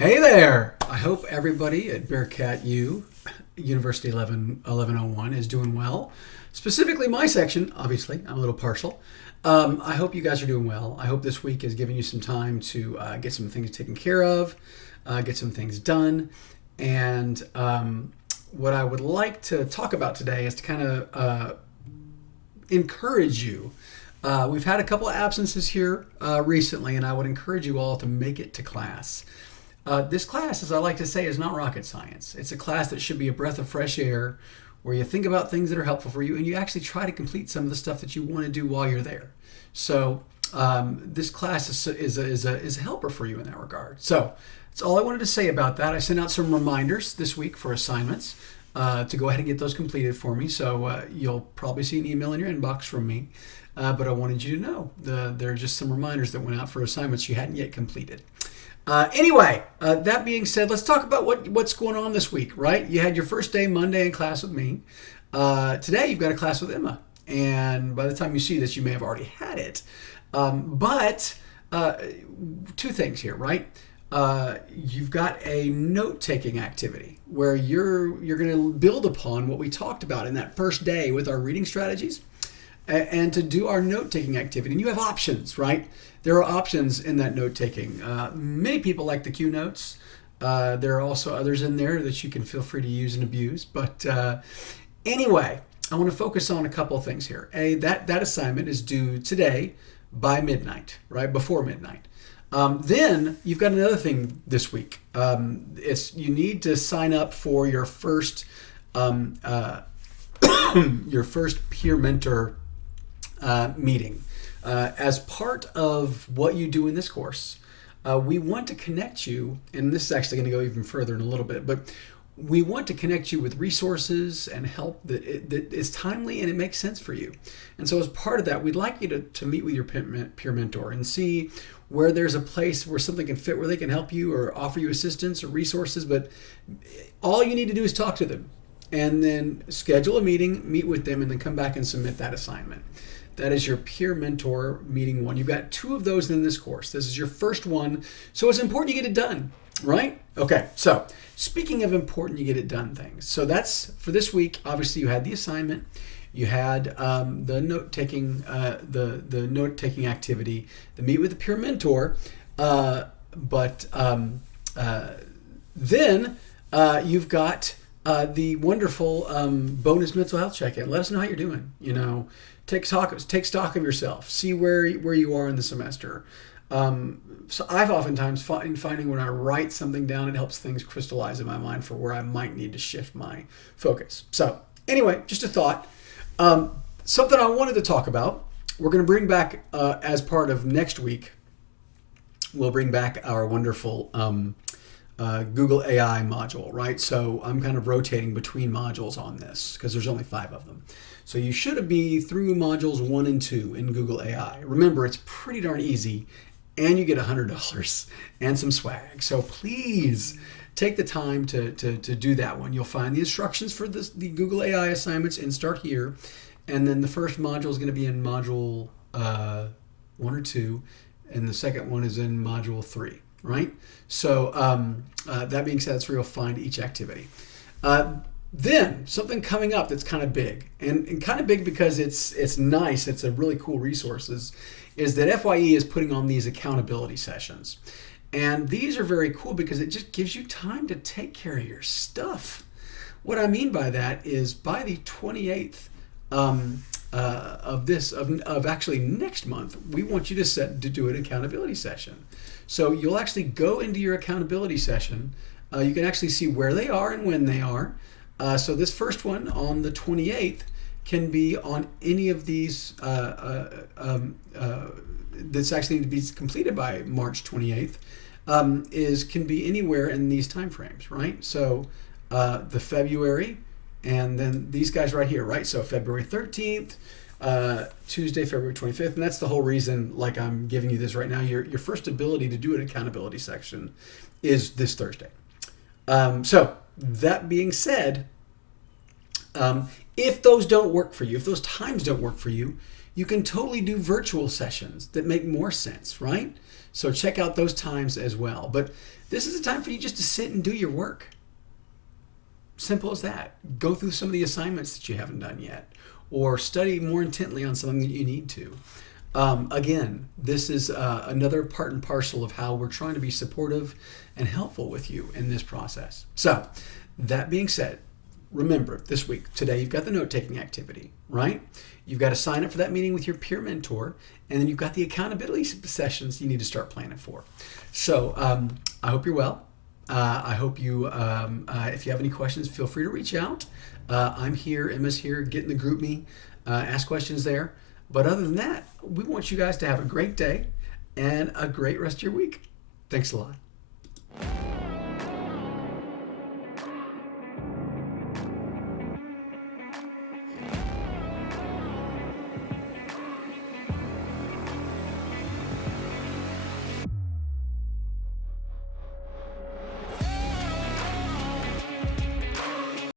Hey there! I hope everybody at Bearcat U, University 1101 is doing well. Specifically my section, obviously, I'm a little partial. I hope you guys are doing well. I hope this week is giving you some time to get some things taken care of, get some things done. And what I would like to talk about today is to kind of encourage you. We've had a couple of absences here recently, and I would encourage you all to make it to class. This class, as I like to say, is not rocket science. It's a class that should be a breath of fresh air where you think about things that are helpful for you and you actually try to complete some of the stuff that you want to do while you're there. So this class is a helper for you in that regard. So that's all I wanted to say about that. I sent out some reminders this week for assignments to go ahead and get those completed for me. So you'll probably see an email in your inbox from me. But I wanted you to know there are just some reminders that went out for assignments you hadn't yet completed. Anyway, that being said, let's talk about what's going on this week, right? You had your first day Monday in class with me. Today you've got a class with Emma. And by the time you see this, you may have already had it. But two things here, right? You've got a note-taking activity where you're going to build upon what we talked about in that first day with our reading strategies and to do our note-taking activity. And you have options, right? There are options in that note-taking. Many people like the Q notes. There are also others in there that you can feel free to use and abuse. But anyway, I want to focus on a couple of things here. That assignment is due today by midnight, right? Before midnight. Then you've got another thing this week. You need to sign up for your first your first peer mentor meeting. As part of what you do in this course, we want to connect you, and this is actually going to go even further in a little bit, but we want to connect you with resources and help that is timely and it makes sense for you. And so as part of that, we'd like you to meet with your peer mentor and see where there's a place where something can fit, where they can help you or offer you assistance or resources, but all you need to do is talk to them and then schedule a meeting, meet with them, and then come back and submit that assignment. That is your peer mentor meeting one. You've got two of those in this course. This is your first one. So it's important you get it done, right? Okay, so speaking of important you get it done things. So that's for this week. Obviously you had the assignment. You had the note-taking the note-taking activity, the meet with the peer mentor. But then you've got the wonderful bonus mental health check-in. Let us know how you're doing. Take stock of yourself. See where you are in the semester. So I've oftentimes finding when I write something down, it helps things crystallize in my mind for where I might need to shift my focus. So anyway, just a thought. Something I wanted to talk about. We're going to bring back as part of next week. We'll bring back our wonderful Google AI module, right? So I'm kind of rotating between modules on this because there's only 5 of them. So you should be through modules 1 and 2 in Google AI. Remember, it's pretty darn easy, and you get $100 and some swag. So please take the time to do that one. You'll find the instructions for the Google AI assignments in Start Here, and then the first module is going to be in module 1 or 2, and the second one is in module 3, right? So that being said, that's where you'll find each activity. Then something coming up that's kind of big, and kind of big because it's nice. It's a really cool resource. Is that FYE is putting on these accountability sessions, and these are very cool because it just gives you time to take care of your stuff. What I mean by that is by the 28th of actually next month, we want you to do an accountability session. So you'll actually go into your accountability session. You can actually see where they are and when they are. So this first one on the 28th can be on any of these that's actually to be completed by March 28th can be anywhere in these time frames, right? So the February, and then these guys right here, right? So February 13th, Tuesday, February 25th, and that's the whole reason, like I'm giving you this right now, your first ability to do an accountability section is this Thursday. So that being said, if those don't work for you, if those times don't work for you, you can totally do virtual sessions that make more sense, right? So check out those times as well. But this is a time for you just to sit and do your work. Simple as that. Go through some of the assignments that you haven't done yet, or study more intently on something that you need to. Again, this is another part and parcel of how we're trying to be supportive and helpful with you in this process. So, that being said, remember this week, today, you've got the note-taking activity, right? You've got to sign up for that meeting with your peer mentor, and then you've got the accountability sessions you need to start planning for. So, I hope you're well. I hope you, if you have any questions, feel free to reach out. I'm here, Emma's here, get in the group me, ask questions there. But other than that, we want you guys to have a great day and a great rest of your week. Thanks a lot.